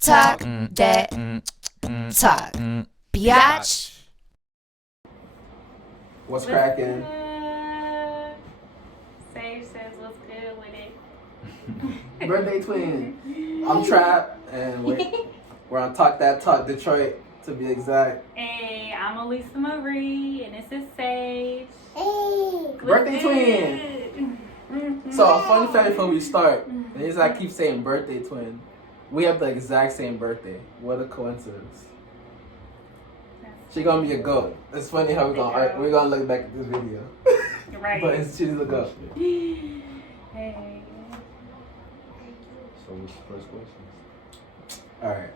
Talk that talk, biatch. What's cracking? Sage says what's good with it. Birthday twin. I'm Trap, and we're on Talk That Talk Detroit, to be exact. Hey, I'm Olisa Marie, and this is Sage. Hey. Birthday twin. So a funny fact before we start, and as I keep saying birthday twin, we have the exact same birthday. What a coincidence. She gonna be a goat. It's funny how we're gonna look back at this video. Right. But she's a goat. Hey. So what's the first question? Alright.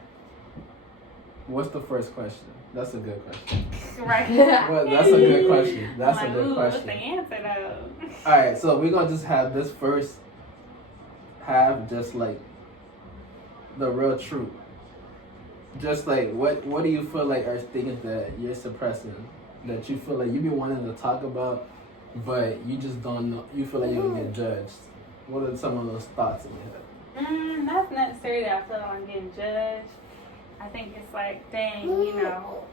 What's the first question? That's a good question. Right. Well, that's a good question. That's I'm a good what's the question. answer though? Alright, so we're gonna just have this first half just like the real truth. Just like what do you feel like are things that you're suppressing, that you feel like you be wanting to talk about, but you just don't know, you feel like you're gonna get judged? What are some of those thoughts in your head? Not necessarily that I feel like I'm getting judged. I think it's like, dang, you know,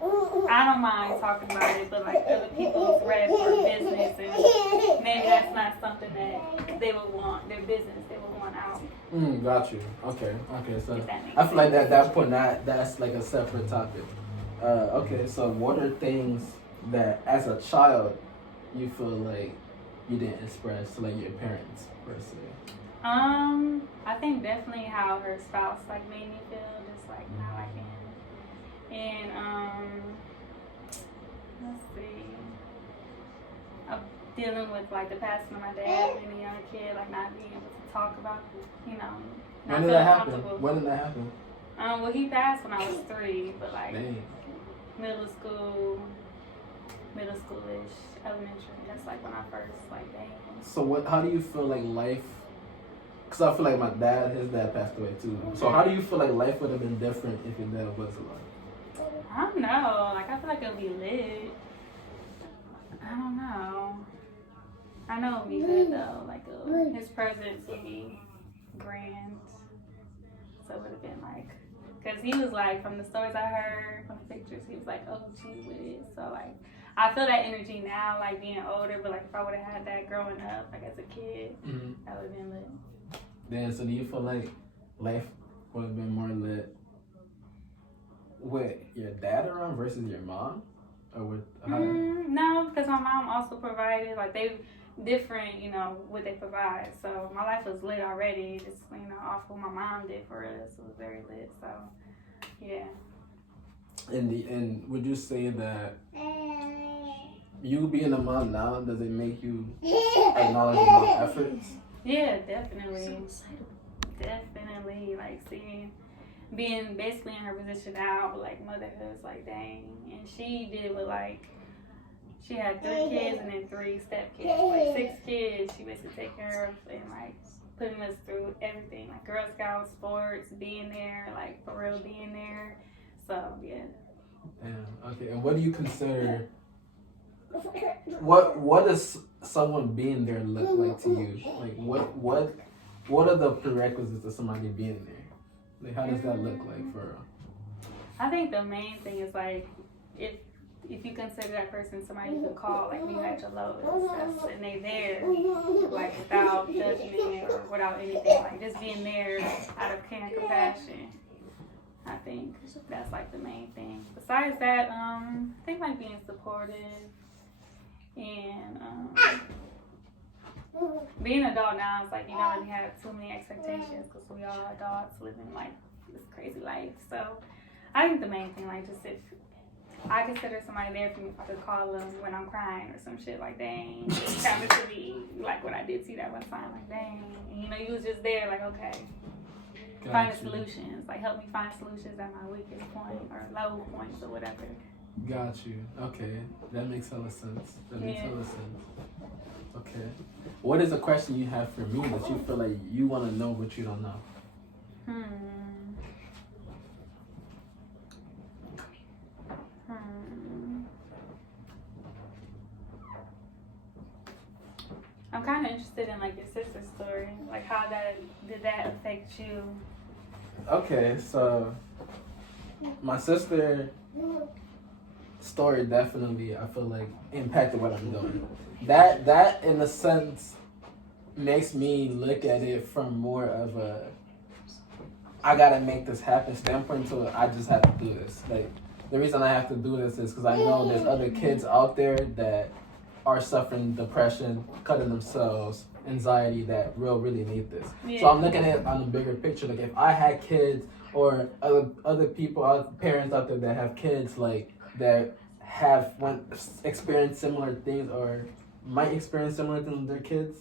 I don't mind talking about it, but like other people's red for business, and maybe that's not something that they would want, their business, they would want out. Got you. Okay, so If that makes I feel like at that point that's like a separate topic. Okay, so what are things that as a child you feel like you didn't express to like your parents per se? I think definitely how her spouse like made me feel, just like how I can. And let's see. I'm dealing with like the passing of my dad being a young kid, like not being able to talk about, you know, not When did feeling that happen? comfortable. When did that happen? Well, he passed when I was 3, but like Dang. middle schoolish, elementary. That's like when I first like dang. So how do you feel like life? Because I feel like his dad passed away too. So how do you feel like life would have been different if your dad was alive? I don't know. Like, I feel like it'll be lit. I don't know. I know it'll be good, though. Like, his presence would be grand. So it would have been like... Because he was like, from the stories I heard, from the pictures, he was like, oh, gee, with it. So, like, I feel that energy now, like, being older. But, like, if I would have had that growing up, like, as a kid, that would have been lit. Then, so do you feel like life would have been more lit with your dad around versus your mom? Or with no, because my mom also provided, like, they different, you know, what they provide. So my life was lit already, just, you know, off what my mom did for us. It was very lit. So, yeah. And would you say that you being a mom now, does it make you acknowledge your mom's efforts? Yeah, definitely. Definitely, like, being basically in her position now, but like motherhood is like, dang. And she did with like, she had 3 kids and then 3 stepkids, like 6 kids she basically take care of, and like putting us through everything, like Girl Scout sports, being there, like for real being there. So yeah. Yeah. Okay. And what do you consider? What does someone being there look like to you? Like what are the prerequisites of somebody being there? Like how does that look like for real? I think the main thing is like if you consider that person somebody you can call, like when you at your lowest, and they there, like without judgment or without anything, like just being there out of care and compassion. I think that's like the main thing. Besides that, I think like being supportive and being an adult now is like you don't really have too many expectations because we all adults living like this crazy life. So I think the main thing, like just if I consider somebody there for me, if I could call them when I'm crying or some shit, like dang, it happened to me, like what I did see that one time, like dang, and, you know, you was just there, like okay, finding solutions, like help me find solutions at my weakest point or low points or whatever. Got you. Okay, that makes hella sense. Okay, what is a question you have for me that you feel like you want to know but you don't know? I'm kind of interested in like your sister's story. Like how did that affect you? Okay, so my sister story definitely I feel like impacted what I'm doing. That in a sense makes me look at it from more of a I gotta make this happen standpoint to I just have to do this. Like the reason I have to do this is because I know there's other kids out there that are suffering depression, cutting themselves, anxiety that really need this. Yeah. So I'm looking at it on the bigger picture. Like if I had kids or other people, other parents out there that have kids like that have experienced similar things or might experience similar things with their kids,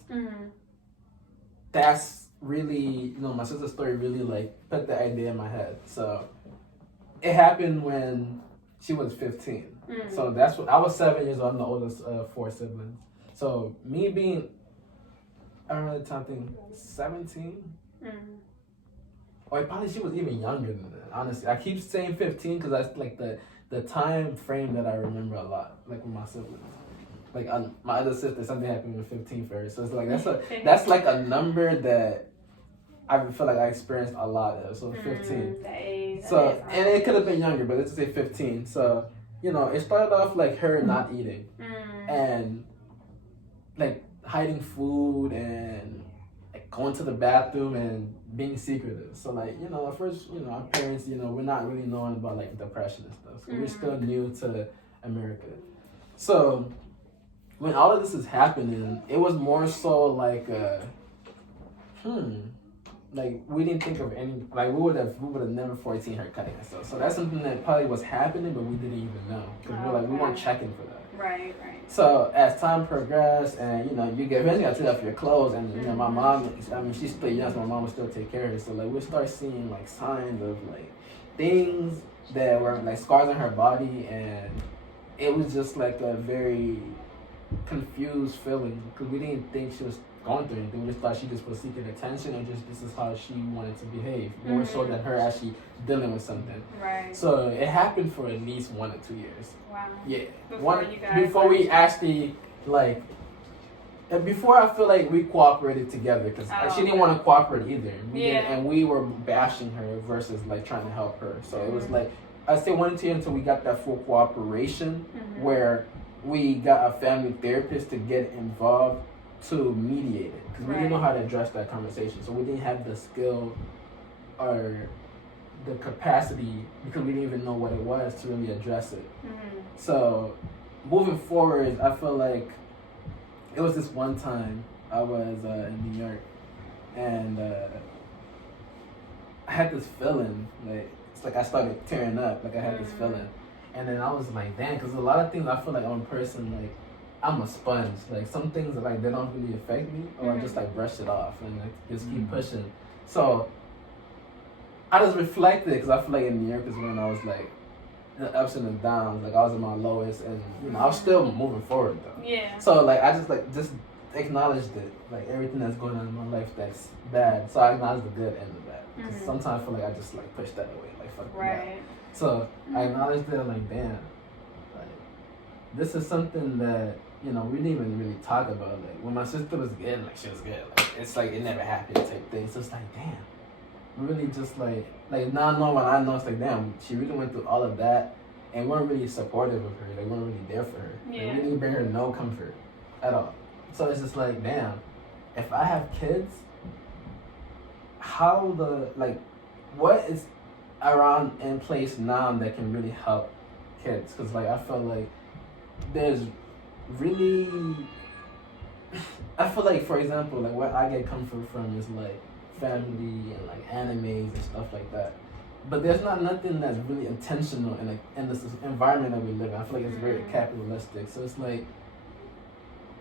that's really my sister's story really like put the idea in my head. So it happened when she was 15. So that's what I was 7 years old. I'm the oldest of 4 siblings. So me being around the time thing 17, or probably she was even younger than that. Honestly, I keep saying 15 because that's like the time frame that I remember a lot, like with my siblings. Like my other sister, something happened with 15 for her. So it's like that's like a number that I feel like I experienced a lot of. So 15. So and it could have been younger, but let's just say 15. So it started off like her not eating and like hiding food and like going to the bathroom and being secretive. So like at first our parents we're not really knowing about like depression and stuff. So we're still new to America. So when all of this is happening, it was more so like like we didn't think of any like we would have never foreseen her cutting herself. So that's something that probably was happening, but we didn't even know because we weren't checking for that. Right. So as time progressed, and you eventually got to take off your clothes, and my mom, I mean she's still young, so my mom would still take care of her. So like we start seeing like signs of like things that were like scars on her body, and it was just like a very confused feeling because we didn't think she was going through anything. We just thought she just was seeking attention and just this is how she wanted to behave, more so than her actually dealing with something. Right. So it happened for at least 1 or 2 years. Wow. Yeah. Before we actually like, and before I feel like we cooperated together because she didn't want to cooperate either. And we were bashing her versus like trying to help her. So it was like I say 1 or 2 years until we got that full cooperation where we got a family therapist to get involved to mediate it because we didn't know how to address that conversation. So we didn't have the skill or the capacity because we didn't even know what it was to really address it. So moving forward, I feel like it was this one time I was in New York and I had this feeling like it's like I started tearing up, like I had this feeling, and then I was like, damn, because a lot of things I feel like I'm a person like I'm a sponge. Like some things like they don't really affect me, or I just like brush it off and like just keep pushing. So I just reflected because I feel like in New York is when I was like the ups and the downs. Like I was at my lowest, and I was still moving forward though. Yeah. So like I just acknowledged it, like everything that's going on in my life that's bad. So I acknowledge the good and the bad. Because sometimes I feel like I just like push that away, like fuck that. So I acknowledged it. I'm like, damn, like this is something that we didn't even really talk about. Like when my sister was good, like she was good. Like it's like it never happened type thing. So it's like, damn, really just like now knowing what I know, it's like, damn, she really went through all of that, and weren't really supportive of her. They weren't really there for her. Yeah. Like, we didn't bring her no comfort at all. So it's just like, damn, if I have kids, what is around in place now that can really help kids? Because like I feel like there's really I feel like, for example, like where I get comfort from is like family and like animes and stuff like that. But there's not nothing that's really intentional in this environment that we live in. I feel like it's very capitalistic. So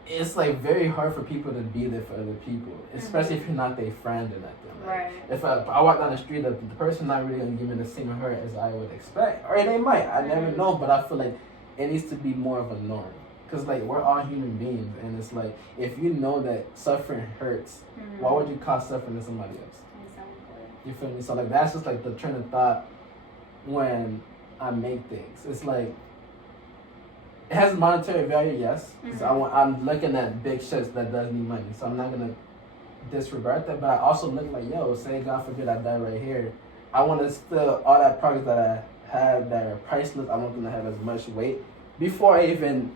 it's like very hard for people to be there for other people, especially if you're not their friend or nothing. Like, if I walk down the street, the person not really gonna give me the same hurt as I would expect, or they might. I never know, but I feel like it needs to be more of a norm. Because like we're all human beings, and it's like if you know that suffering hurts, why would you cause suffering to somebody else? You feel me? So like that's just like the train of thought when I make things. It's like it has monetary value, yes. So I'm looking at big shits that does need money, so I'm not gonna disregard that. But I also look like, yo, say God forbid I die right here, I want to still all that products that I have that are priceless. I want them to have as much weight before I even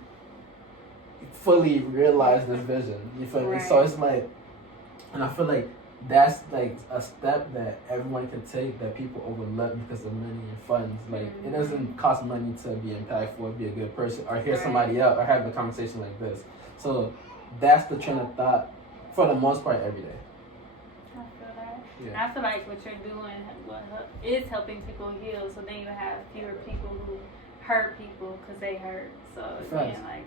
fully realize this vision. You feel me? So it's like, and I feel like that's like a step that everyone can take that people overlook because of money and funds. Like it doesn't cost money to be impactful, be a good person, or hear somebody out, or have a conversation like this. So that's the train of thought for the most part every day. I feel that. Yeah. And I feel like what you're doing is helping people heal. So then you have fewer people who hurt people because they hurt. So again, like.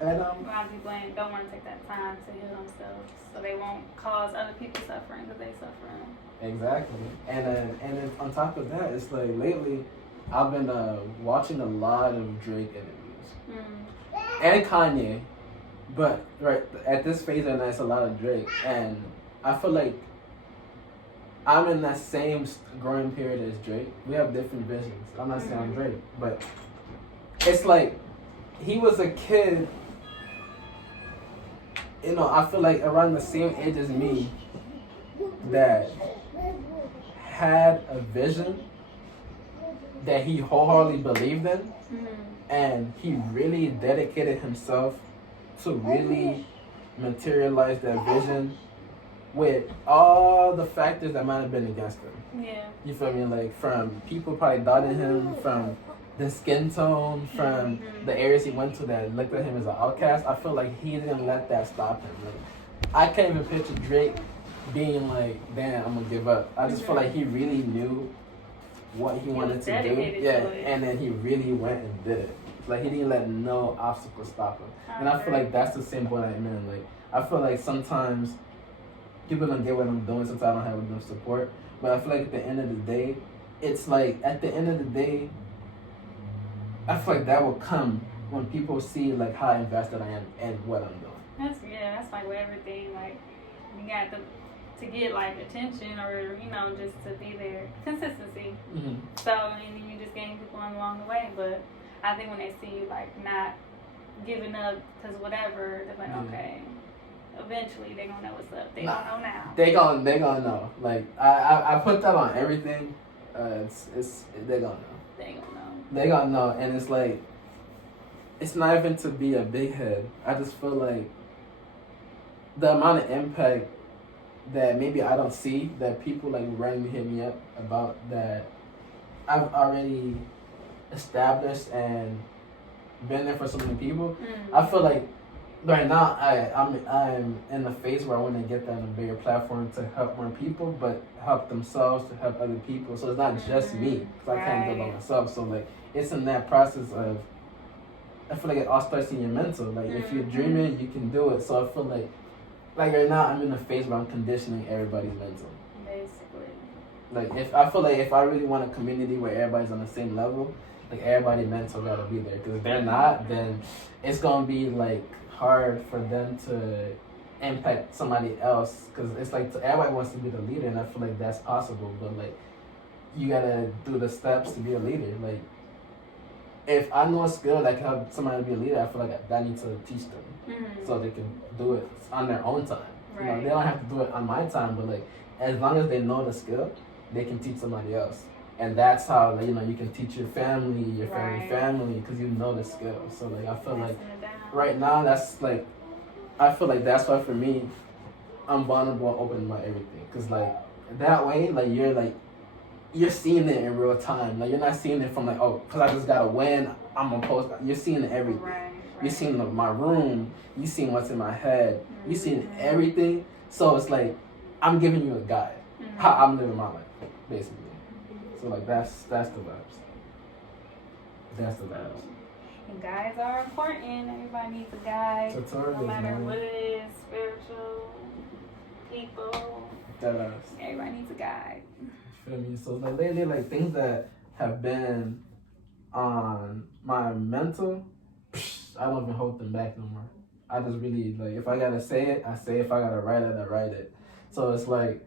And, a lot of people don't want to take that time to heal themselves, so they won't cause other people suffering because they suffering. Exactly, and then on top of that, it's like lately, I've been watching a lot of Drake interviews and Kanye, but right at this phase right now, it's a lot of Drake, and I feel like I'm in that same growing period as Drake. We have different visions. I'm not saying I'm Drake, but it's like he was a kid. You know, I feel like around the same age as me that had a vision that he wholeheartedly believed in, and he really dedicated himself to really materialize that vision with all the factors that might have been against him. Yeah. You feel me? Like from people probably doubting him, from the skin tone, from the areas he went to that looked at him as an outcast. I feel like he didn't let that stop him. Like, I can't even picture Drake being like, damn, I'm gonna give up. I just feel like he really knew what he wanted to do. Yeah, and then he really went and did it. Like he didn't let no obstacle stop him. And I feel like that's the same point I'm in. Like I feel like sometimes people don't get what I'm doing, sometimes I don't have enough support. But I feel like at the end of the day, it's like at the end of the day, I feel like that will come when people see like how invested I am and what I'm doing. That's like with everything. Like you got to get like attention or just to be there. Consistency. So and then you just gain people along the way. But I think when they see you like not giving up because whatever, they're like okay. Eventually they gonna know what's up. They gonna know now. They gonna know. Like I put that on everything. It's they gonna know. They gonna know, and it's like, it's not even to be a big head. I just feel like the amount of impact that maybe I don't see that people like randomly hit me up about that I've already established and been there for so many people. I feel like right now I'm in the phase where I want to get that on a bigger platform to help more people, but help themselves to help other people. So it's not just me, because I can't do it by myself. So like it's in that process of, I feel like it all starts in your mental. Like if you're dreaming, you can do it. So I feel like right now I'm in a phase where I'm conditioning everybody's mental. Basically. Like if I really want a community where everybody's on the same level, like everybody mental gotta be there. Because if they're not, then it's gonna be like hard for them to impact somebody else. Because it's like everybody wants to be the leader, and I feel like that's possible. But like you gotta do the steps to be a leader. Like if I know a skill that can help somebody be a leader, I feel like I need to teach them so they can do it on their own time. You know, they don't have to do it on my time, but like as long as they know the skill, they can teach somebody else. And that's how you can teach your family, family, because you know the skill. So like I feel like right now that's like, I feel like that's why for me, I'm vulnerable and open about everything. Because like that way, like you're seeing it in real time. Like you're not seeing it from like, oh, because I just got to win, I'm going to post. You're seeing everything. You're seeing my room. You're seeing what's in my head. You're seeing everything. So it's like, I'm giving you a guide. How I'm living my life, basically. So like that's the vibes. That's the vibes. And guides are important. Everybody needs a guide. No matter what it is, spiritual, people. Everybody needs a guide. Feel me? So like lately, like things that have been on my mental, I don't even hold them back no more. I just really like, if I gotta say it, I say it. If I gotta write it, I write it. So it's like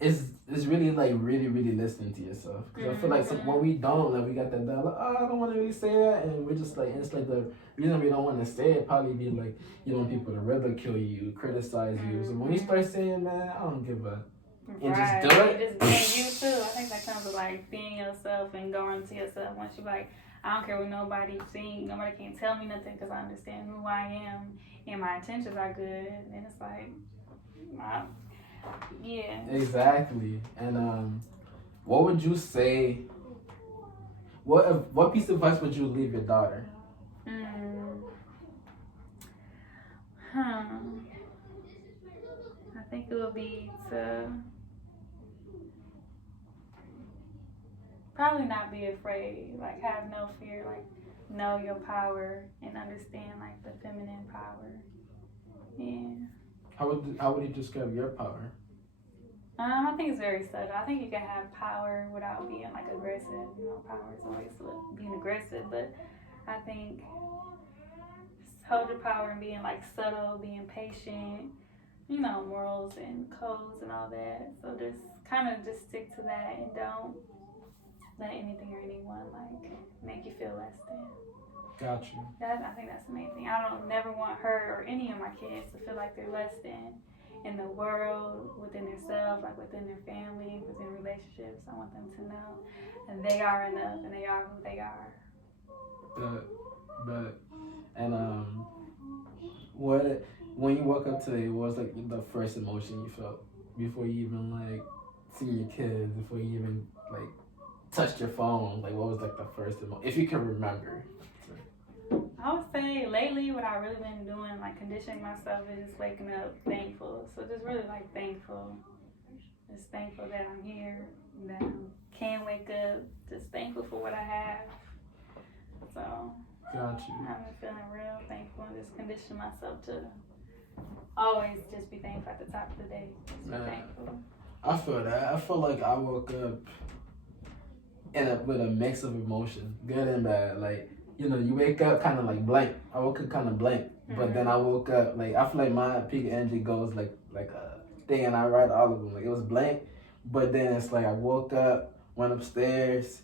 it's really like really listening to yourself. Because I feel like when we don't, like we got that down, like, oh, I don't want to really say that, and we're just like, and it's like the reason we don't want to say it probably be like you don't want people to ridicule you, criticize you. So when you start saying, man, I don't give a, and just do it. Just being you too. I think that comes with like being yourself and going to yourself. Once you like, I don't care what nobody think, nobody can tell me nothing because I understand who I am and my intentions are good. And it's like, yeah. Exactly. And what would you say? What piece of advice would you leave your daughter? I think it would be to probably not be afraid, like have no fear, like know your power and understand like the feminine power. Yeah. How would you describe your power? I think it's very subtle. I think you can have power without being like aggressive. You know, power is always being aggressive, but I think hold your power and being like subtle, being patient, you know, morals and codes and all that. So just kind of just stick to that and don't let anything or anyone like make you feel less than. Got you. I think that's the main thing. I don't never want her or any of my kids to feel like they're less than in the world, within themselves, like within their family, within relationships. I want them to know that they are enough and they are who they are. But and what when you woke up today, what was like the first emotion you felt before you even like see your kids, before you even like touched your phone? Like what was like the first emotion, if you can remember? I would say lately what I've really been doing, like conditioning myself, is just waking up thankful. So just really like thankful. Just thankful that I'm here, that I can wake up. Just thankful for what I have. So Got you. I've been feeling real thankful and just conditioning myself to always just be thankful at the top of the day. Just be thankful. I feel that. I feel like I woke up with a mix of emotion, good and bad. Like, you know, you wake up kind of like blank. I woke up kind of blank, but then I woke up like I feel like my peak energy goes like a thing, and I write all of them. Like it was blank, but then it's like I woke up, went upstairs.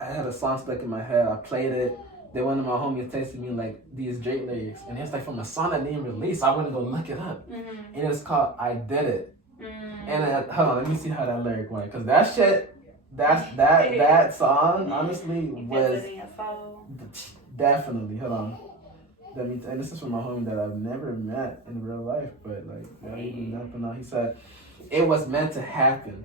I had a song stuck in my head. I played it. Then one of my homies texted me like these Drake lyrics, and it's like from a song that didn't release. I went to go look it up, and it's called "I Did It." And hold on, let me see how that lyric went, cause that shit, that song honestly was definitely. Hold on, and this is from my homie that I've never met in real life, but like he said, "It was meant to happen.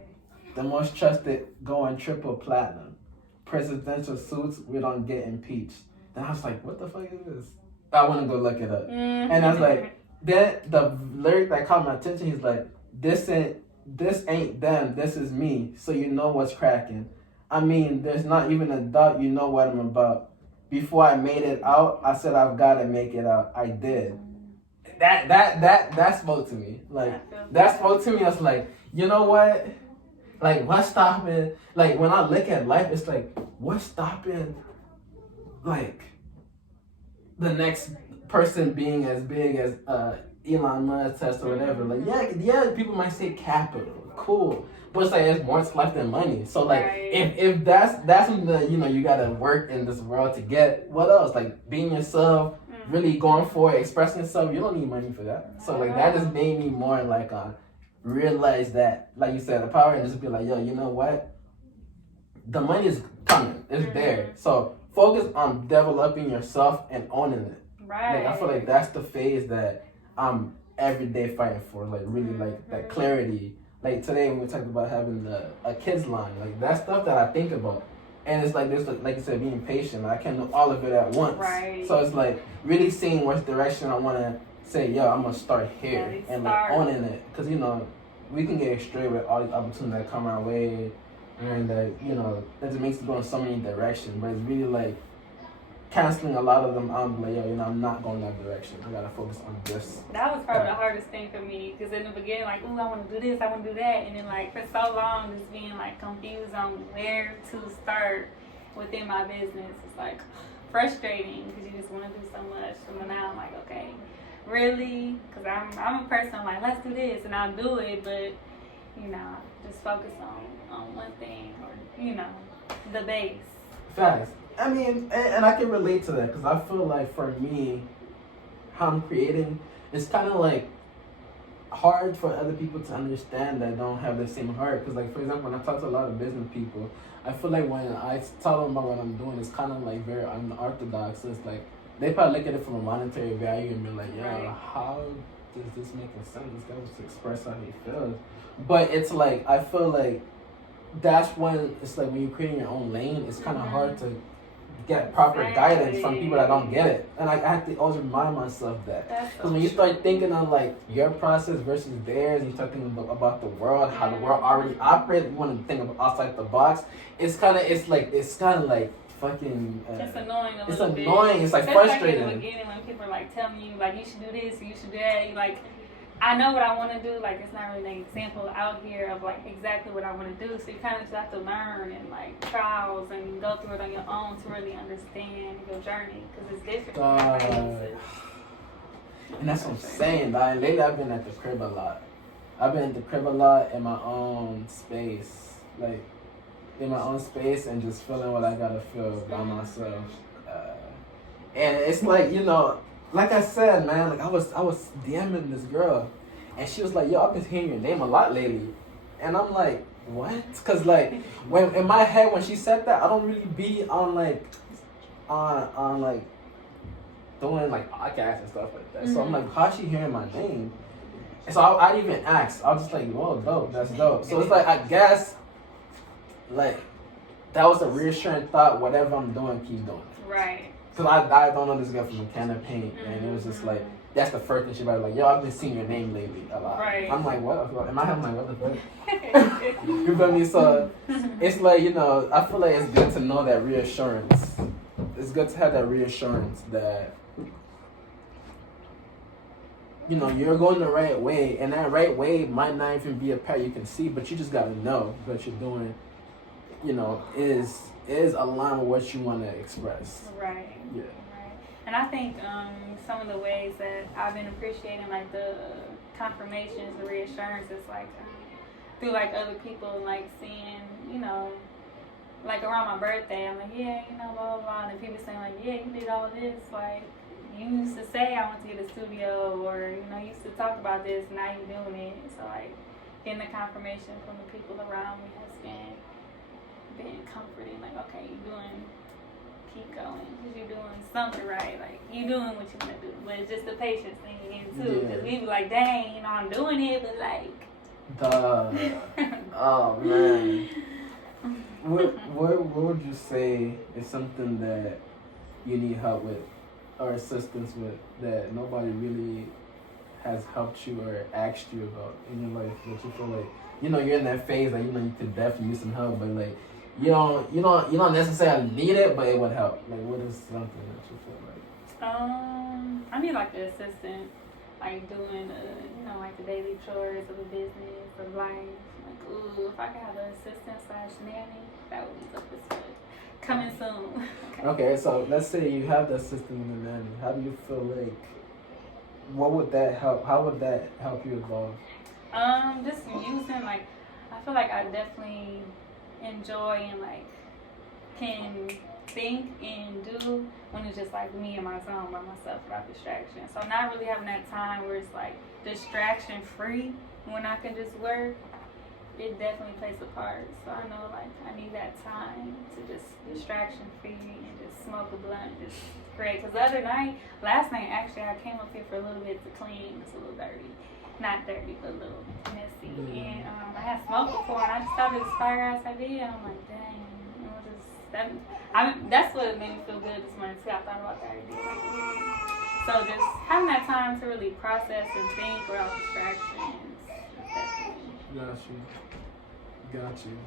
The most trusted going triple platinum. Presidential suits, we don't get impeached." Then I was like, what the fuck is this? I want to go look it up. And I was like, then the lyric that caught my attention, he's like, this ain't them, this is me, so you know what's cracking. I mean, there's not even a doubt, you know what I'm about. Before I made it out, I said I've got to make it out. I did. That spoke to me. Like, that spoke to me. I was like, you know what? Like, what's stopping? Like, when I look at life, it's like, what's stopping, like, the next person being as big as Elon Musk, Tesla, or whatever? Like, yeah, people might say capital, cool, but it's like there's more to life than money. So like, if that's something that you gotta work in this world to get, what else? Like being yourself, really going for it, expressing yourself. You don't need money for that. So like that just made me more like realize that, like you said, the power, and just be like, yo, you know what? The money is coming. It's there. So focus on developing yourself and owning it. Right. Like I feel like that's the phase that I'm every day fighting for. Like really like that clarity. Like today when we talked about having a kids line, like that's stuff that I think about. And it's like this, like you said, being patient. I can't do all of it at once. Right. So it's like really seeing which direction I want to say, yo, I'm gonna start here and like owning it. Cause we can get straight with all these opportunities that come our way, and that it makes us go in so many directions. But it's really like canceling a lot of them out. Like, yo, I'm not going that direction. I gotta focus on this. That was probably the hardest thing for me, because in the beginning, like, ooh, I want to do this, I want to do that, and then like for so long, just being like confused on where to start within my business. It's like frustrating because you just want to do so much. So now I'm like, okay, really? Because I'm a person, I'm like, let's do this, and I'll do it, but you know, just focus on one thing or, you know, the base. Facts. I mean, and I can relate to that because I feel like for me, how I'm creating, it's kind of like hard for other people to understand that don't have the same heart. Because, like, for example, when I talk to a lot of business people, I feel like when I tell them about what I'm doing, it's kind of like very unorthodox. So it's like they probably look at it from a monetary value and be like, yo, Right. how does this make sense? This guy was to express how he feels. But it's like, I feel like that's when it's like when you're creating your own lane, it's kind of hard to get proper guidance from people that don't get it. And I have to always remind myself that. Because when you start thinking of like your process versus theirs, and you start thinking about the world, how the world already operates, you want to think of outside the box. It's kind of like fucking. It's annoying. It's little bit. annoying. It's like Especially frustrating. Like in the beginning when people are like telling you like you should do this, you should do that. You like, I know what I want to do. Like it's not really an example out here of like exactly what I want to do. So you kind of just have to learn and like trials and go through it on your own to really understand your journey because it's different. And that's what I'm saying, dog. Lately I've been at the crib a lot. I've been at the crib a lot in my own space. Like, in my own space and just feeling what I gotta feel by myself. And it's like, you know, like I said, man, like I was DMing this girl and she was like, yo, I've been hearing your name a lot lately. And I'm like, what? Cause like, when in my head, when she said that, I don't really be on like, on like, doing like podcasts and stuff like that. Mm-hmm. So I'm like, how's she hearing my name? And so I even asked. I was just like, whoa, dope, that's dope. So it's like, I guess, like, that was a reassuring thought. Whatever I'm doing, keep doing it. Right. Because I don't know this girl from a can of paint. And it was just like, that's the first thing she was like, yo, I've been seeing your name lately a lot. Right. I'm like, what? In my head, I'm like, what the fuck? You feel me? So it's like, you know, I feel like it's good to know that reassurance. It's good to have that reassurance that, you know, you're going the right way, and that right way might not even be a path you can see, but you just gotta know that you're doing, you know, is aligned with what you want to express. Right. Yeah. Right. And I think some of the ways that I've been appreciating, like the confirmations, the reassurances, like through like other people, and like seeing, you know, like around my birthday, I'm like, yeah, you know, blah blah blah, and then people saying like, yeah, you did all this, like. You used to say I want to get a studio, or you know, you used to talk about this. Now you're doing it. So like, getting the confirmation from the people around me has been comforting. Like, okay, keep going, because you're doing something right. Like you doing what you want to do, but it's just the patience thing again too. Because we be like, dang, you know, I'm doing it, but like, oh man, what would you say is something that you need help with? Or assistance with that nobody really has helped you or asked you about in your life that you feel like, you know, you're in that phase that, you know, you could definitely use some help, but like you don't necessarily need it, but it would help. Like, what is something that you feel like? I need like the assistant, like doing you know, like the daily chores of the business of life. Like, ooh, if I could have an assistant / nanny, that would be the best. Coming soon. Okay, so let's say you have the assistant and the nanny. How do you feel like? What would that help? How would that help you evolve? Just using like, I feel like I definitely enjoy and like can think and do when it's just like me and my zone by myself without distraction. So not really having that time where it's like distraction free when I can just work. It definitely plays a part. So I know like I need that time to just distraction free and just smoke a blunt, just great. Because last night actually I came up here for a little bit to clean. It's a little dirty. Not dirty, but a little messy. And I had smoked before and I just thought it was fire ass idea. And I'm like, dang, that's what made me feel good this morning too. I thought about that idea. So just having that time to really process and think without distractions. Got you.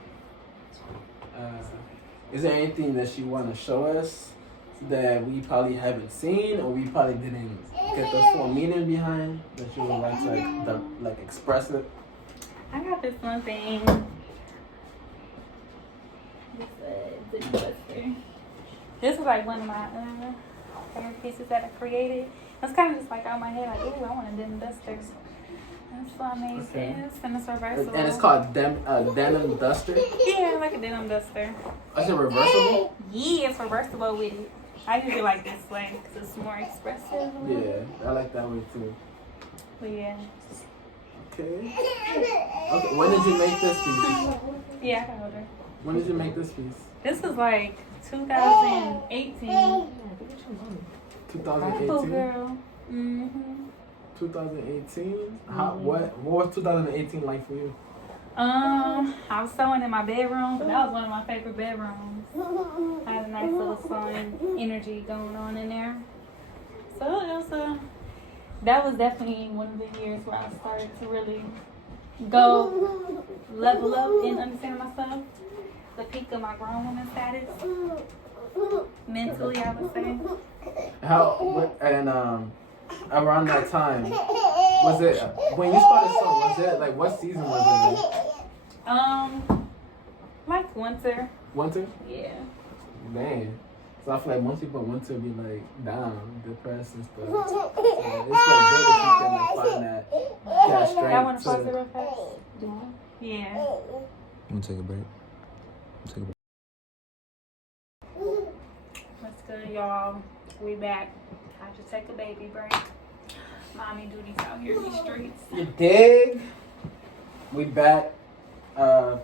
Is there anything that you want to show us that we probably haven't seen, or we probably didn't get the full meaning behind, that you would like to like express it? I got this one thing. This is like one of my favorite pieces that I created. It's kind of just like out my head, like, ooh, I want a dim duster. That's what I made Okay. this, and it's reversible. And it's called denim duster. Yeah, like a denim duster. Is it reversible? Yeah, it's reversible with it. I usually like this way because it's more expressive. Yeah, I like that way too. But yeah. Okay. Okay. When did you make this piece? Yeah, I can hold her. When did you make this piece? This was like 2018. 2018. Cool girl. 2018. How? What was 2018 like for you? I was sewing in my bedroom, but that was one of my favorite bedrooms. I had a nice little sewing energy going on in there. So it was that was definitely one of the years where I started to really go level up and understand myself. The peak of my grown woman status. Mentally, I would say. Around that time, was it when you started sewing? Was it like what season was it in? Like winter. Winter? Yeah. Man. So I feel like most people winter be like down, depressed and stuff. So it's like good if you can like find that strength. I want to pause it real fast. Yeah. I'm gonna take a break. That's good, y'all. We back. I just take a baby break. Mommy duties out here in these streets. You dig? We back. So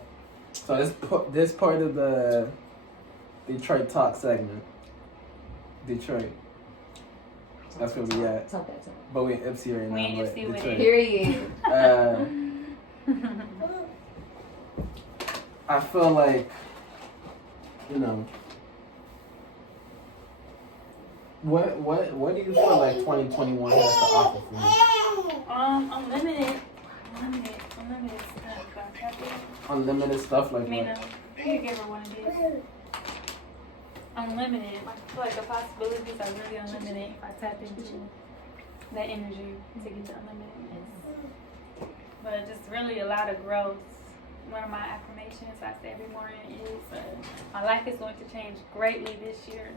this part of the Detroit Talk segment. Detroit. That's where we at. But we in Ipsy right now. We in but Ipsy with Detroit. it. Period. I feel like, you know, what do you feel like 2021 has to offer for you? Unlimited stuff. Unlimited stuff like Mina, what? you give her one of these. Unlimited. I feel like the possibilities are really unlimited if I tap into that energy to get to unlimited. But just really a lot of growth. One of my affirmations I say every morning is my life is going to change greatly this year.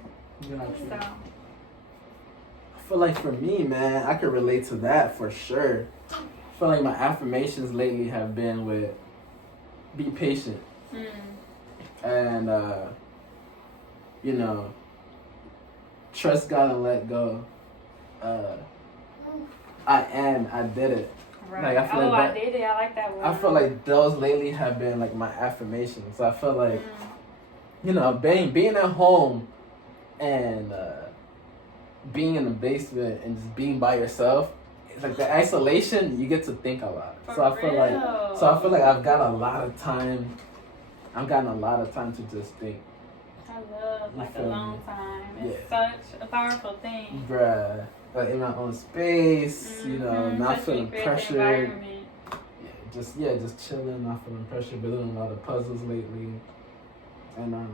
So I feel like for me, man, I could relate to that for sure. I feel like my affirmations lately have been with be patient and you know, trust God and let go. I did it. right. Like, I feel like I did it. I like that word. I feel like those lately have been like my affirmations. So I feel like, you know, being at home and being in the basement and just being by yourself, it's like the isolation, you get to think a lot. So I feel like I've got a lot of time. I've gotten a lot of time to just think. I love like a long time. It's Yeah. such a powerful thing. Bruh. Like in my own space, you know, not Especially feeling create the pressured. environment. Just chilling, not feeling pressured, building a lot of puzzles lately. And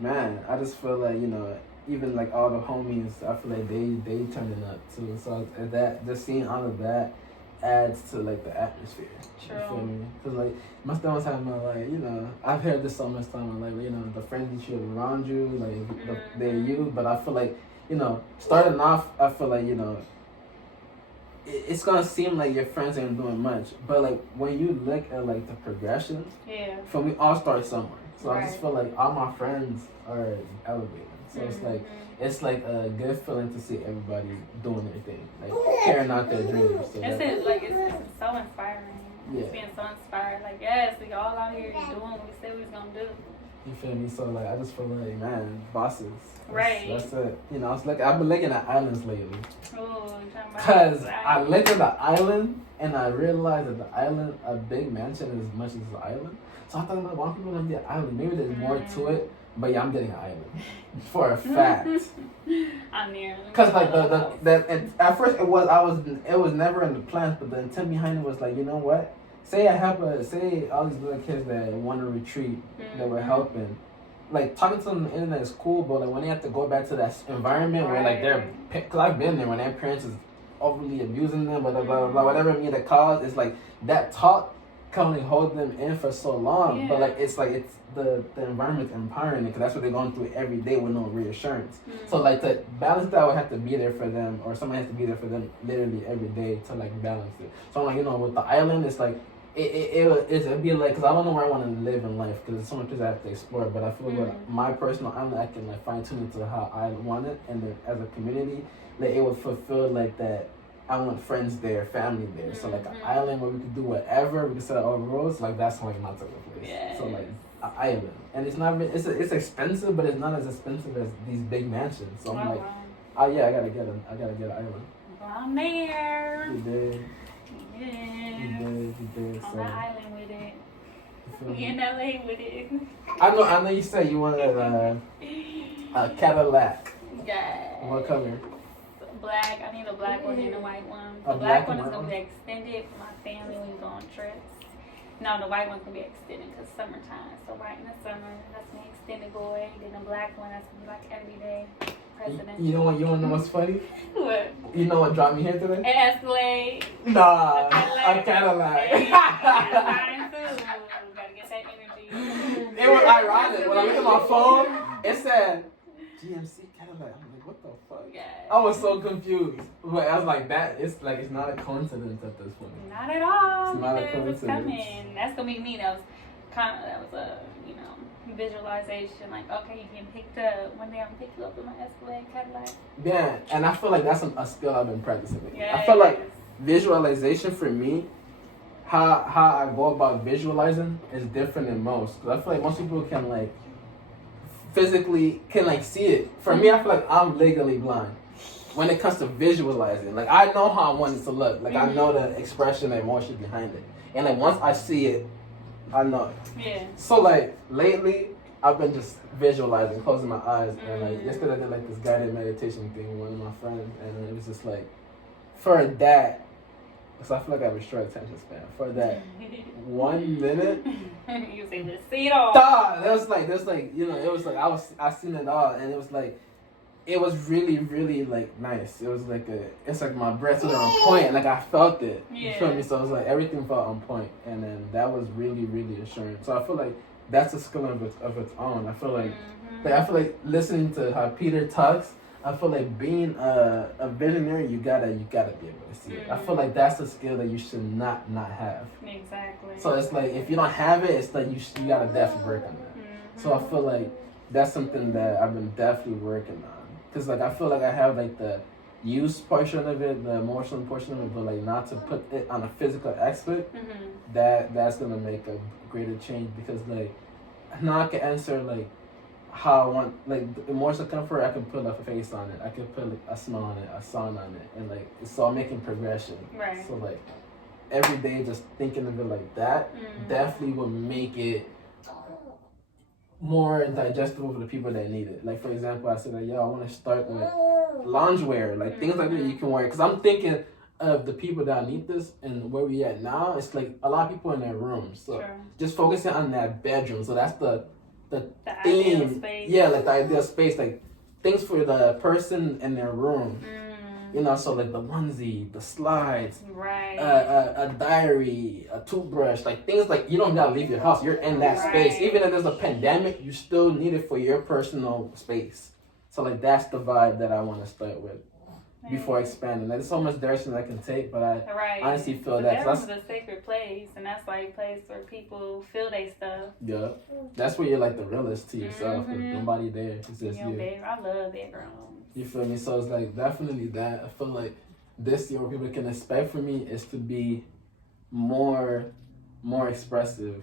man, I just feel like, you know, even like all the homies, I feel like they turning up too. So that just seeing all of that adds to like the atmosphere. True. You feel me? Cause like my stomach's having like, you know, I've heard this so much time, like, you know, the friends that you have around you, like they're you. But I feel like, you know, starting off, I feel like, you know, it's gonna seem like your friends ain't doing much, but like when you look at like the progression, for me, all start somewhere. So I just feel like all my friends are elevating. So it's like a good feeling to see everybody doing their thing, like carrying out their dreams. So It's so inspiring. Yeah. It's being so inspired. Like, yes, we all out here doing what we said we was gonna do. You feel me? So like I just feel like, man, bosses. Right. That's it. You know, I've been looking at islands lately. Oh, you're talking about Cause I looked at the island and I realized that the island, a big mansion is as much as the island. So I thought, like, why people gonna get an island? Maybe there's more to it. But yeah, I'm getting an island for a fact. I'm near. Cause like and at first it was never in the plans, but the intent behind it was like, you know what? Say all these little kids that want to retreat that we're helping. Like talking to them on the internet is cool, but like when they have to go back to that environment where like cause I've been there when their parents is overly abusing them, blah blah blah, whatever it may the cause, it's like that talk can only hold them in for so long. Yeah. But like it's the environment's empowering because that's what they're going through every day with no reassurance. So like to balance that, I would have to be there for them, or somebody has to be there for them literally every day to like balance it. So I'm like, you know, with the island, it's like it'd be like, because I don't know where I want to live in life because there's so much places I have to explore. But I feel like my personal island, I can like fine tune it to how I want it, and then as a community, like it would fulfill like that. I want friends there, family there. So like an island where we could do whatever, we can set our rules. Like that's like my type of place. Yeah. So like an island, and it's expensive, but it's not as expensive as these big mansions. So I'm like, oh yeah, I gotta get an island. Well, I'm there. You did. Yeah. You did. On So, that island with it. you feel We me? in LA with it. I know. You said you wanted a Cadillac. Yeah. What color? Black. I need a black one and a white one. A The black black one and is white gonna be extended for my family when we go on trips. No, the white one's gonna be extended because summertime. So white in the summer, that's my extended boy. Then the black one, that's gonna be like everyday president. You know what? You wanna know what's funny? What? You know what dropped me here today? An Escalade. Nah, A a Cadillac. Hey, that's mine too. Gotta get that energy. It was ironic. When I looked at my phone, it said GMC Cadillac. I'm like, what the fuck? Yeah. I was so confused. But I was like, it's not a coincidence at this point. Not at all. It's not a because it's coincidence. coming. That's gonna be me. That was a visualization. Like, okay, you getting picked up. One day I'm gonna pick you up in my Escalade Cadillac. Yeah, and I feel like that's a skill I've been practicing. Yeah. I feel like visualization for me, how I go about visualizing is different than most. Because I feel like most people can like physically can like see it. For me, I feel like I'm legally blind when it comes to visualizing. Like I know how I want it to look. Like I know the expression and emotion behind it. And like once I see it, I know it. Yeah. So like lately, I've been just visualizing, closing my eyes, and like yesterday I did like this guided meditation thing with one of my friends, and it was just like for that. So I feel like I have a short attention span. For that 1 minute, You say the see it all. it was like it was like I seen it all, and it was like it was really really like nice. It was like it's like my breath was on point, and like I felt it. You feel me? So it was like everything felt on point, and then that was really really assuring. So I feel like that's a skill of its own. I feel like listening to how Peter talks. I feel like being a visionary, you gotta be able to see it. I feel like that's a skill that you should not have. Exactly. So it's like if you don't have it, it's like you gotta definitely work on that. So I feel like that's something that I've been definitely working on. Cause like I feel like I have like the use portion of it, the emotional portion of it, but like not to put it on a physical aspect. That's gonna make a greater change because like now I can answer like how I want, like the emotional comfort, I can put a face on it. I can put like a smile on it, a song on it, and like so I'm making progression. Right. So like every day, just thinking of it like that definitely will make it more digestible for the people that need it. Like for example, I said like, I want to start with loungewear, like things like that you can wear. Because I'm thinking of the people that need this and where we at now. It's like a lot of people in their rooms, so just focusing on that bedroom. So that's the theme, space. Yeah, like the ideal space, like things for the person in their room. You know, so like the onesie, the slides, right, a diary, a toothbrush, like things like you don't gotta leave your house. You're in that space. Even if there's a pandemic, you still need it for your personal space. So like that's the vibe that I want to start with before expanding. Like, there's so much direction I can take, but I honestly feel that that's a sacred place, and that's like a place where people feel their stuff. Yeah, that's where you're like the realest to yourself. Cause nobody there. It's just you. I love bedrooms. You feel me? So it's like definitely that. I feel like this year what people can expect from me is to be more expressive,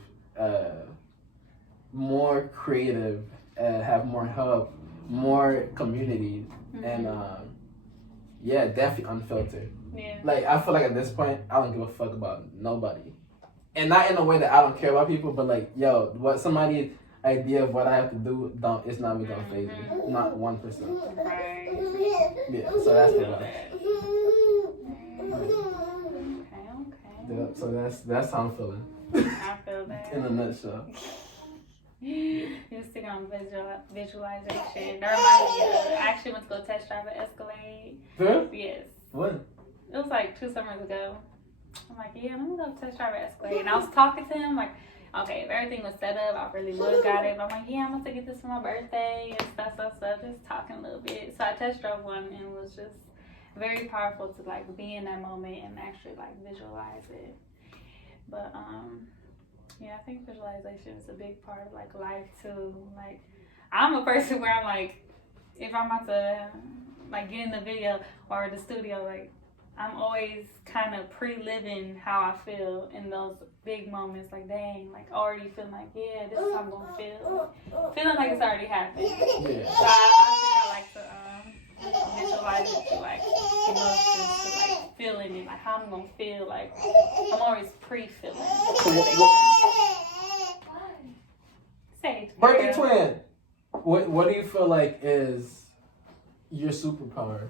more creative, have more help, more community, and definitely unfiltered. Yeah. Like I feel like at this point I don't give a fuck about nobody, and not in a way that I don't care about people, but like what somebody's idea of what I have to do it's not really gonna phase me, not 1%. Right. Yeah, so that's the vibe. Okay. Yeah, so that's how I'm feeling. I feel that. In a nutshell. You're sticking on visualization. That reminds me of, I actually went to go test drive an Escalade. Huh? Yes. When? It was like 2 summers ago. I'm like, yeah, let me go test drive Escalade. And I was talking to him like, okay, if everything was set up, I really would have got it. But I'm like, yeah, I'm going to get this for my birthday and stuff. Just talking a little bit. So I test drove one and it was just very powerful to like be in that moment and actually like visualize it. But yeah, I think visualization is a big part of like life too. Like I'm a person where I'm like, if I'm about to like get in the video or the studio, like I'm always kind of pre-living how I feel in those big moments. Like dang, like already feeling like yeah, this is how I'm gonna feel. Feeling like it's already happened. Yeah. So I think I like to visualize it through like emotions, to like feeling it, like how I'm gonna feel. Like I'm always pre-feeling. Say Birthday twin. What do you feel like is your superpower?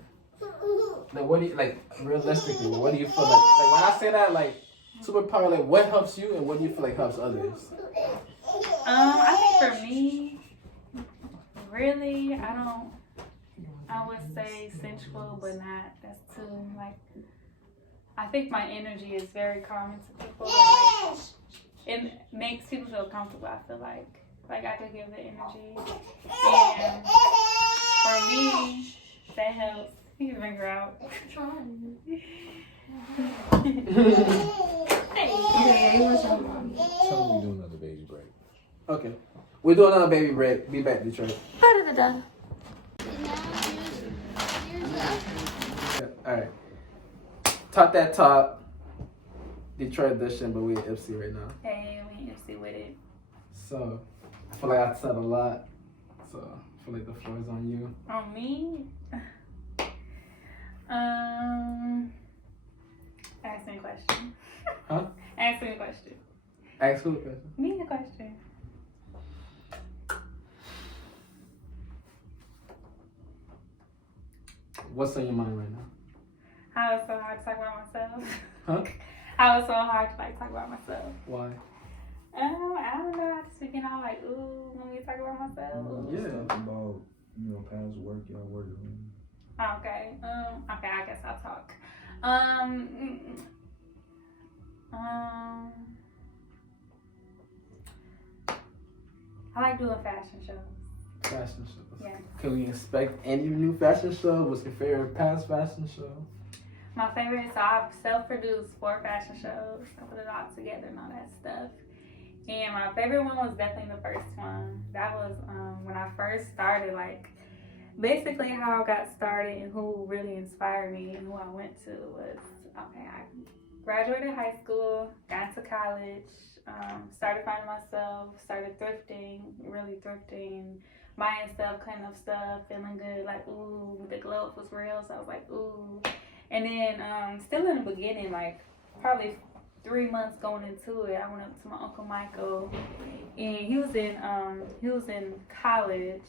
Like what do you like realistically? What do you feel like? Like when I say that, like superpower, like what helps you and what do you feel like helps others? I think for me, really, I would say sensual, but not. That's too like. I think my energy is very calming to people. Like, it makes people feel comfortable. I feel like I could give the energy, and for me, that helps. You can bring her out. I'm trying. Hey. Tell me you do another baby break. Okay, we're doing another baby break. Be back, Detroit. Da-da-da-da. Yeah, all right. Talk that talk. Detroit edition, but we at FC right now. Hey, we MC with it. So I feel like I said a lot. So I feel like the floor is on you. On me? Ask me a question. Huh? Ask me a question. Ask who a question. Me a question. What's on your mind right now? How it's so hard to talk about myself. Huh? How it's so hard to like talk about myself. Why? I don't know. I just begin out like, ooh, when we talk about myself. Yeah. Stuff about, past work y'all worked on. Okay. Okay, I guess I'll talk. I like doing fashion shows. Fashion shows. Yeah. Can we expect any new fashion show? What's your favorite past fashion show? My favorite, so I've self-produced 4 fashion shows. I put it all together and all that stuff. And my favorite one was definitely the first one. That was when I first started, like, basically how I got started and who really inspired me and who I went to was, okay, I graduated high school, got to college, started finding myself, started thrifting, really thrifting, buying stuff, cutting up stuff, feeling good, like, ooh, the glow up was real, so I was like, ooh. And then, still in the beginning, like, probably 3 months going into it, I went up to my Uncle Michael, and he was in college,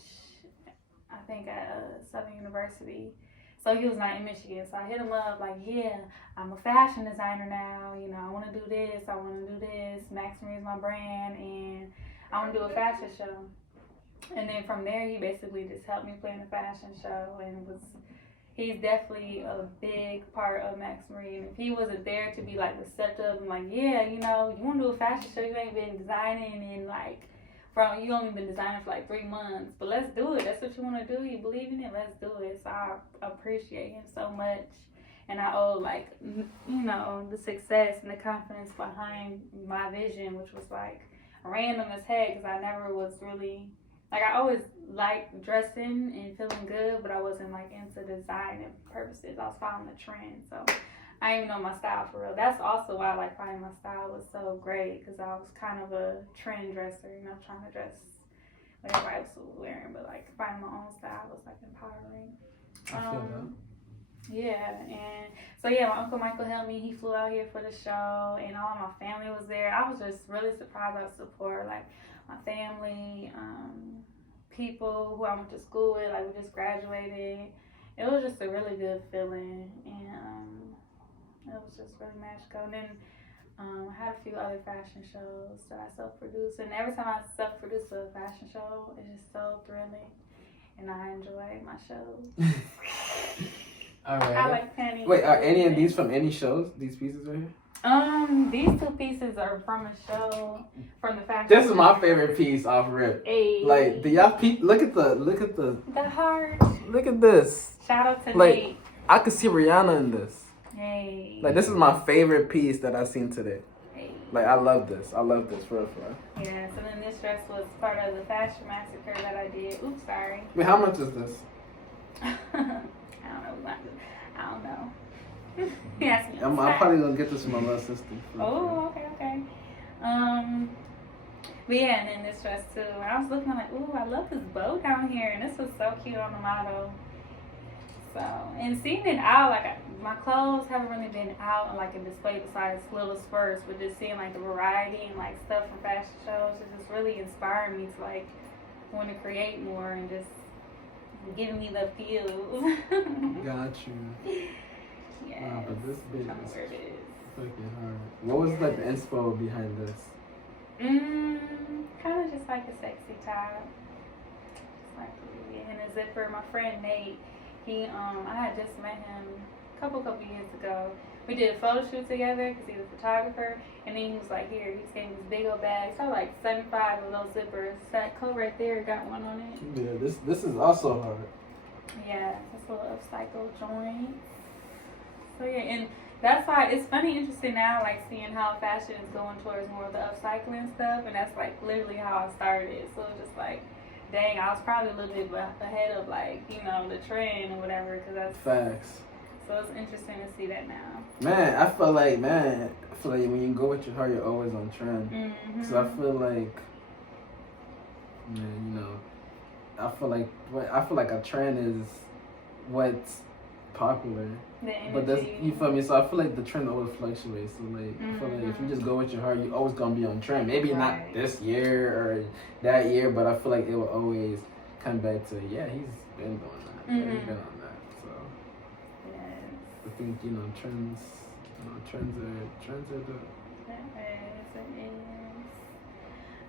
I think at Southern University. So he was not in Michigan. So I hit him up like, yeah, I'm a fashion designer now. I want to do this. I want to do this. Maximary is my brand, and I want to do a fashion show. And then from there, he basically just helped me plan the fashion show, and he's definitely a big part of Maximary. And if he wasn't there to be like receptive and like, yeah, you want to do a fashion show, you ain't been designing and like, you only been designing for like 3 months, but let's do it. That's what you want to do. You believe in it. Let's do it. So I appreciate him so much, and I owe like the success and the confidence behind my vision, which was like random as heck because I never was really like I always liked dressing and feeling good, but I wasn't like into design and purposes. I was following the trend, so I didn't even know my style for real. That's also why like finding my style was so great because I was kind of a trend dresser, trying to dress what everybody else was wearing, but like finding my own style was like empowering. I feel that. Yeah, and so yeah, my Uncle Michael helped me. He flew out here for the show, and all of my family was there. I was just really surprised by the support, like my family, people who I went to school with, like we just graduated. It was just a really good feeling, and it was just really magical. And then I had a few other fashion shows that I self-produced, and every time I self-produce a fashion show, it's just so thrilling, and I enjoy my shows. All right. I like planning. Wait, are any of these from any shows? These pieces right here? These two pieces are from a show from the fashion. This is my favorite piece off rip. Hey. Like, do y'all look at the heart. look at this. Shout out to Like, Nate. I could see Rihanna in this. Hey. Like, this is my favorite piece that I've seen today. Hey. Like, I love this. I love this, for real. Yeah, so then this dress was part of the fashion massacre that I did. Oops, sorry. Wait, how much is this? I don't know. He asked me. I'm probably gonna get this from my little sister. Oh, okay. But yeah, and then this dress too. And I was looking, I'm like, ooh, I love this bow down here, and this was so cute on the model. So, and seeing it out, like my clothes haven't really been out and like in display besides little spurts, but just seeing like the variety and like stuff from fashion shows, it just really inspired me to like want to create more and just giving me the feels. Got you. Yeah. Wow, but this bitch Tell me where it is. is fucking hard. What was like the inspo behind this? Kind of just like a sexy top. Just like and a zipper. My friend Nate, I had just met him a couple years ago. We did a photo shoot together because he's a photographer, and then he was like, "Here, he's getting this big old bag." So like 75 of those zippers. That coat right there got one on it. Yeah, this is also hard. Yeah, it's a little upcycle joint. So yeah, and that's why it's funny, interesting now, like seeing how fashion is going towards more of the upcycling stuff, and that's like literally how I started. So it's just like, dang, I was probably a little bit ahead of like, the trend or whatever, because that's Facts. So it's interesting to see that now. Man, I feel like when you go with your heart, you're always on trend. Mm-hmm. So I feel like, man, I feel like a trend is what's popular. But that's, you feel me? So I feel like the trend always fluctuates. So like, I feel like if you just go with your heart, you're always gonna be on trend. Maybe not this year or that year, but I feel like it will always come back to, yeah, he's been doing that. Mm-hmm. He's been on that. So I think trends are the. It is.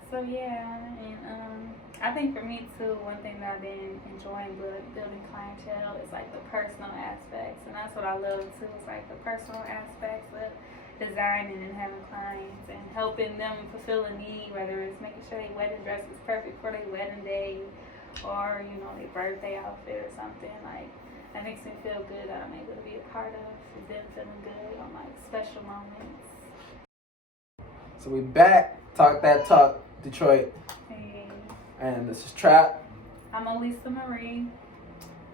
So yeah, and I think for me too, one thing that I've been enjoying building clientele is like the personal aspects, and that's what I love too. Is like the personal aspects of designing and having clients and helping them fulfill a need, whether it's making sure their wedding dress is perfect for their wedding day, or their birthday outfit or something. Like that makes me feel good that I'm able to be a part of them feeling good on like special moments. So we back, talk that talk, Detroit. Hey. And this is Trap. I'm Olisa Marie.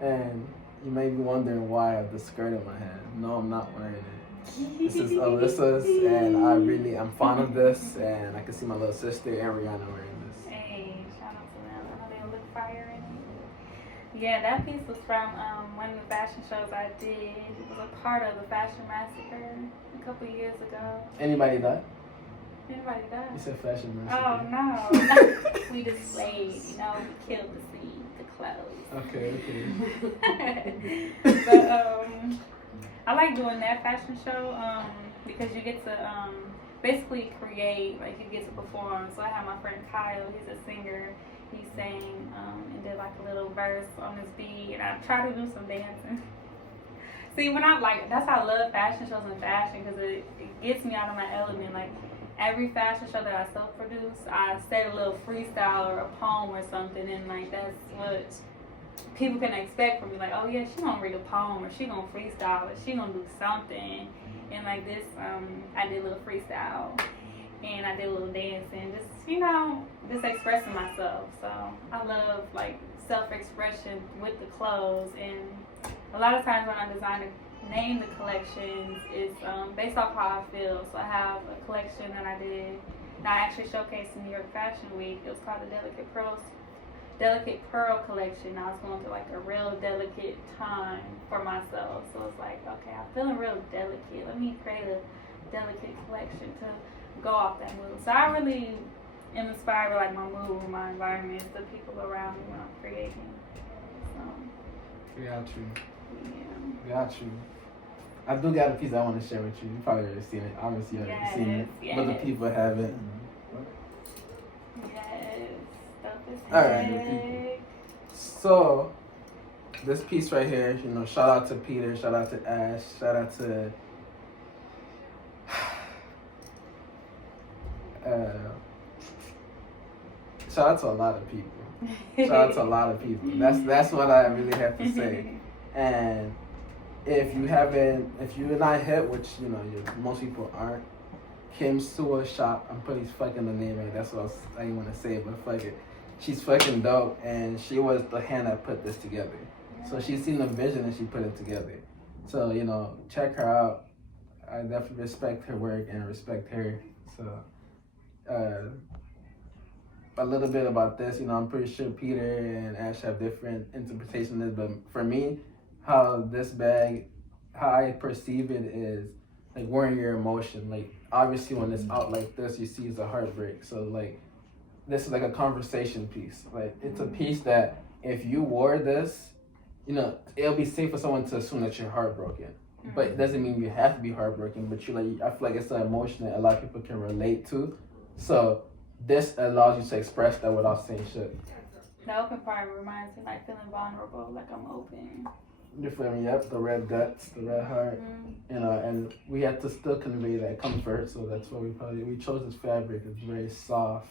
And you may be wondering why I have the skirt in my hand. No, I'm not wearing it. This is Olisa's, and I'm fond of this, and I can see my little sister and Rihanna wearing this. Hey, shout out to them. I know they look fire in it. Yeah, that piece was from one of the fashion shows I did. It was a part of the Fashion Massacre a couple years ago. Anybody that? Anybody does? You said fashion Oh massacre. no. We displayed, we killed the scene, the clothes. Okay. But I like doing that fashion show because you get to basically create, like you get to perform. So I have my friend Kyle, he's a singer. He sang and did like a little verse on this beat, and I try to do some dancing. See, that's how I love fashion shows and fashion, because it gets me out of my element. Like every fashion show that I self-produce, I say a little freestyle or a poem or something, and like that's what people can expect from me. Like, oh yeah, she gonna read a poem, or she gonna freestyle, or she gonna do something. And like this, I did a little freestyle, and I did a little dancing, just just expressing myself. So I love like self-expression with the clothes, and a lot of times when I design name the collections is based off how I feel. So I have a collection that I did that I actually showcased in New York Fashion Week. It was called the Delicate Pearl collection. I was going through like a real delicate time for myself. So it's like, okay, I'm feeling real delicate. Let me create a delicate collection to go off that mood. So I really am inspired by like my mood, my environment, the people around me when I'm creating. So Got you. yeah. Got you. I do got a piece I want to share with you. You probably already seen it. Obviously, you already seen it. Yes. But the people haven't. Yes. Stuff is Alright. So, this piece right here, shout out to Peter, shout out to Ash, shout out to Shout out to a lot of people. Shout out to a lot of people. That's what I really have to say. And if you're not hip, which most people aren't, Kim Sua Shop. I'm putting fucking the name right. That's what I didn't want to say, but fuck it. She's fucking dope, and she was the hand that put this together. So she's seen the vision and she put it together. So check her out. I definitely respect her work and respect her. So a little bit about this, I'm pretty sure Peter and Ash have different interpretations of this, but for me, how this bag, how I perceive it is like wearing your emotion. Like obviously when it's out like this, you see it's a heartbreak. So like this is like a conversation piece. Like it's a piece that if you wore this, it'll be safe for someone to assume that you're heartbroken. But it doesn't mean you have to be heartbroken, but I feel like it's an emotion that a lot of people can relate to. So this allows you to express that without saying shit. The open part reminds me like feeling vulnerable, like I'm open. You feel me? Yep, the red guts, the red heart. And we had to still convey that comfort, so that's why we chose this fabric. It's very soft.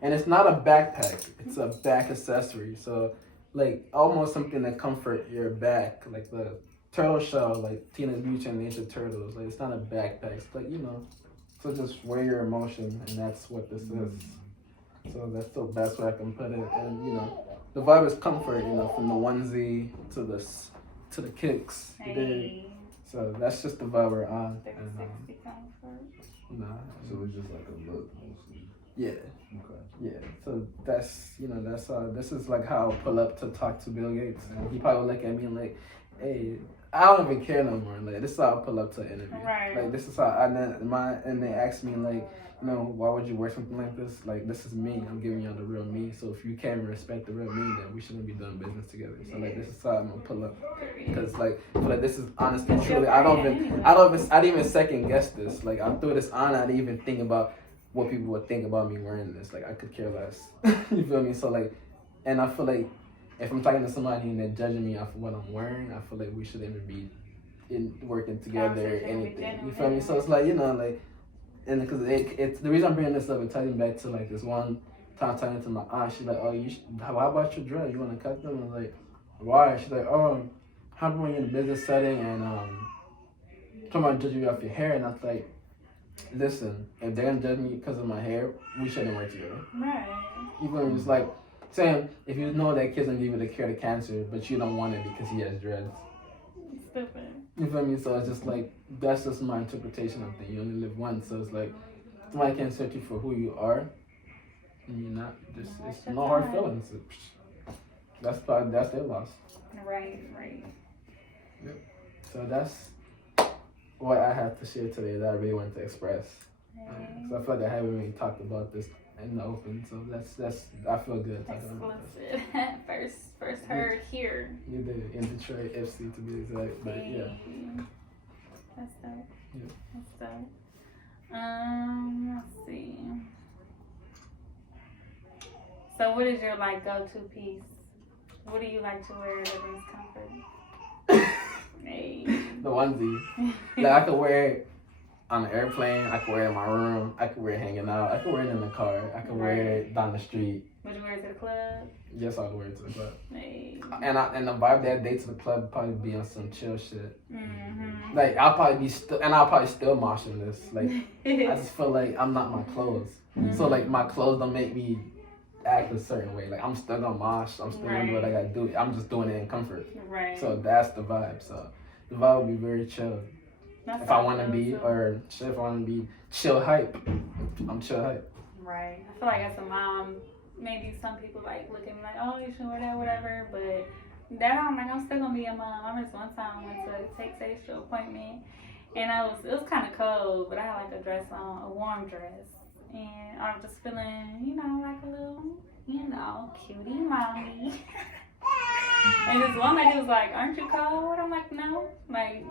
And it's not a backpack, it's a back accessory. So like almost something that comfort your back, like the turtle shell, like Teenage Mutant Ninja Turtles. Like it's not a backpack. It's like so just wear your emotion, and that's what this is. So that's the best way I can put it. And the vibe is comfort. From the onesie to the kicks. Hey. So that's just the vibe we're on. 360 comfort. Nah. So it's just like a look mostly. Yeah. Okay. Yeah. So that's this is like how I'll pull up to talk to Bill Gates, and he probably would look at me and like, hey, I don't even care no more. Like this is how I pull up to an interview. Right. Like this is how and they ask me like, why would you wear something like this? Like this is me. I'm giving y'all the real me. So if you can't respect the real me, then we shouldn't be doing business together. So like this is how I'm gonna pull up. Because like I feel like this is honestly truly I didn't even second guess this. Like I threw this on, I didn't even think about what people would think about me wearing this. Like I could care less. You feel me? So like, and I feel like if I'm talking to somebody and they're judging me off of what I'm wearing, I feel like we shouldn't even be working together or anything. You feel me? So it's like like, and because it's the reason I'm bringing this up and tying back to like this one time talking to my aunt. She's like, oh, how about your dread? You want to cut them? I was like, why? She's like, oh, how about when you're in a business setting and someone judging you off your hair? And I was like, listen, if they're gonna judge me because of my hair, we shouldn't work together. Right. Even it's like saying if you know that kid's gonna give you the cure to cancer, but you don't want it because he has dreads. Stupid. You feel me? So it's just like that's just my interpretation of things. You only live once, so it's like somebody can't search you for who you are, and you're not. Just it's no hard feelings. That's their loss. Right. Yep. So that's what I have to share today that I really wanted to express. So I feel like I haven't really talked about this in the open, so that's I feel good talking about this. First heard here. You did in Detroit, FC to be exact, but yeah. That's dope. Yeah. That's dope. Let's see. So what is your go-to piece? What do you like to wear that brings comfort? Hey. The onesie. Like I could wear it on the airplane, I could wear it in my room, I could wear it hanging out, I could wear it in the car, I could wear it down the street. Would you wear it to the club? Yes, I would wear it to the club. Hey. And the vibe that day to the club would probably be on some chill shit. Mm-hmm. Like I'll probably still moshing this. Like I just feel like I'm not my clothes. Mm-hmm. So like my clothes don't make me act a certain way. Like I'm still gonna mosh, I'm still gonna do what I gotta do. I'm just doing it in comfort. Right. So that's the vibe. So the vibe would be very chill. That's if I want to be, or if I want to be chill hype, I'm chill hype. Right. I feel like as a mom, maybe some people look at me like, oh, you should wear that, whatever. But that I'm still gonna be a mom. I remember one time I went to a take-station appointment, and it was kind of cold, but I had a dress on, a warm dress, and I was just feeling, like a little, cutie mommy. And this one lady was like, aren't you cold? I'm like, no. I'm...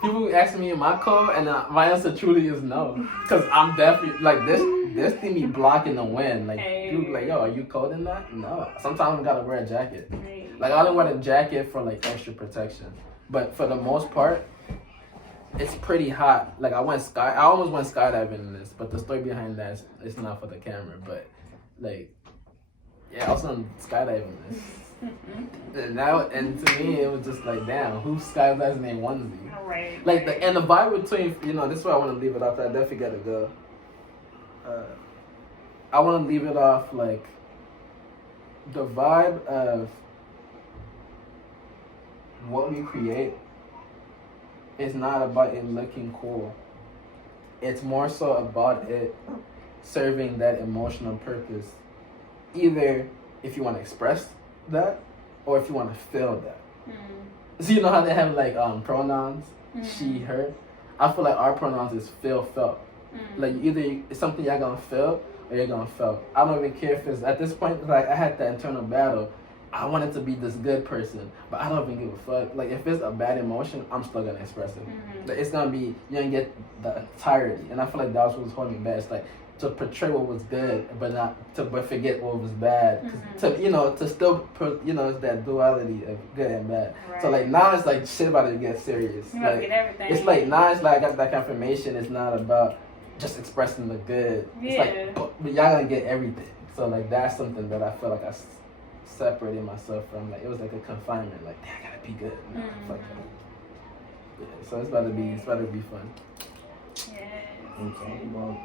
People ask me, am I cold? And my answer truly is no. Because I'm definitely, this thing be blocking the wind. People yo, are you cold in that? No. Sometimes I gotta wear a jacket. Hey. I only wear a jacket for, extra protection. But for the most part, it's pretty hot. Like I almost went skydiving in this, but the story behind that is not for the camera. But like, yeah, I was on skydiving in this. And to me, it was just like, damn, who skydives in a onesie? Right. Like the vibe between, this is why I want to leave it off. I definitely gotta go. I want to leave it off like the vibe of what we create is not about it looking cool. It's more so about it serving that emotional purpose. Either if you want to express that or if you want to feel that. So you know how they have like pronouns, she, her. I feel like our pronouns is feel, felt. Like either it's something y'all gonna feel or you're gonna felt. I don't even care if it's at this point. Like I had that internal battle. I wanted to be this good person, but I don't even give a fuck. Like if it's a bad emotion, I'm still gonna express it. Like it's gonna be, you gonna get the entirety, and I feel like that was what was holding me back. It's like to portray what was good, but forget what was bad. To still it's that duality of good and bad. Right. So like now it's like shit about to get serious. You like get everything. It's like now it's like I got that confirmation. It's not about just expressing the good. Yeah. It's like but y'all gonna get everything. So like that's something that I feel like I separated myself from. Like it was like a confinement. Like damn, I gotta be good. No, fuck that. Yeah. So it's about to be fun. Yeah. We'll talk about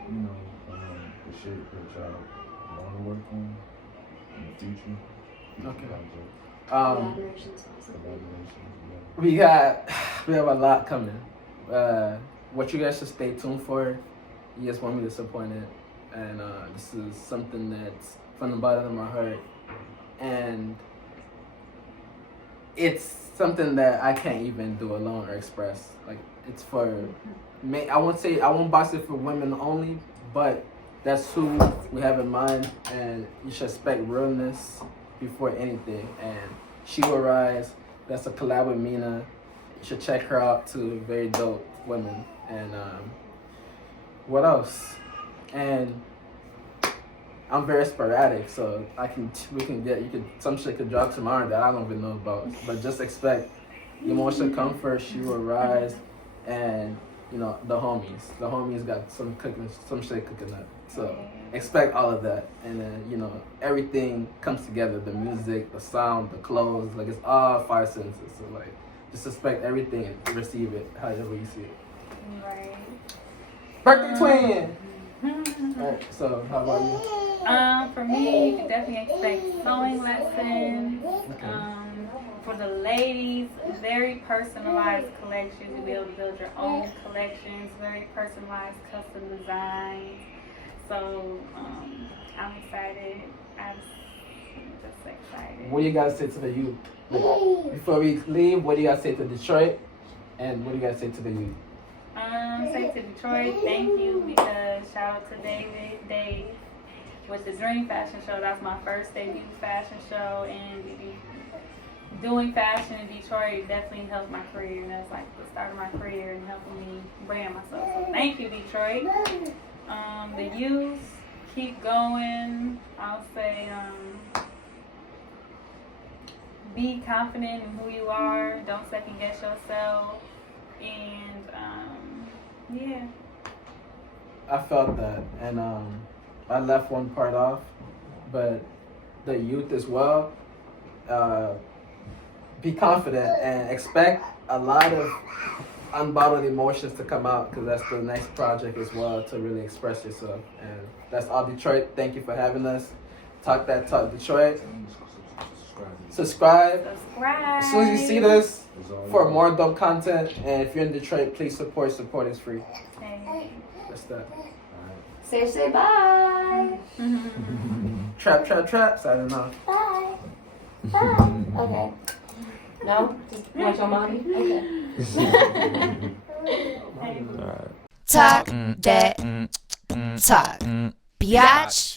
the shit that y'all want to work on in the future. Okay. Collaborations. Collaborations. We have a lot coming. What you guys should stay tuned for. You just want me to support it, and this is something that's from the bottom of my heart, and it's something that I can't even do alone or express. Like it's for me. I won't box it for women only, but that's who we have in mind, and you should expect realness before anything. And She Will Rise, that's a collab with Mina. You should check her out too. Very dope women. And what else? And I'm very sporadic, so some shit could drop tomorrow that I don't even know about. But just expect Emotional Comfort, She Will Rise, and the homies. The homies got some shit cooking up. So expect all of that, and then everything comes together. The music, the sound, the clothes, like it's all five senses. So like just expect everything and receive it however you see it. Right. Birthday twin. Alright, so how about you? For me, you can definitely expect sewing lessons. For the ladies, very personalized collections. You'll be able to build your own collections, very personalized custom designs. So I'm excited. I'm just excited. What do you guys say to the youth? Before we leave, what do you guys say to Detroit? And what do you guys say to the youth? Say to Detroit, thank you, because shout out to Dave with the Dream Fashion Show. That's my first debut fashion show, and doing fashion in Detroit definitely helped my career, and that's like the start of my career and helping me brand myself. So thank you, Detroit. The youth, keep going. I'll say be confident in who you are. Don't second guess yourself. And yeah. I felt that, and I left one part off, but the youth as well. Be confident and expect a lot of unbottled emotions to come out, because that's the next project as well, to really express yourself. And that's all, Detroit. Thank you for having us. Talk that talk, Detroit. Subscribe. As soon as you see this, for more dope content. And if you're in Detroit, please support. Support is free. Hey. That's that. Say bye. Trap. Signing off. Bye. Bye. Okay. No? Just watch your mommy? Okay. Talk that talk. Biatch.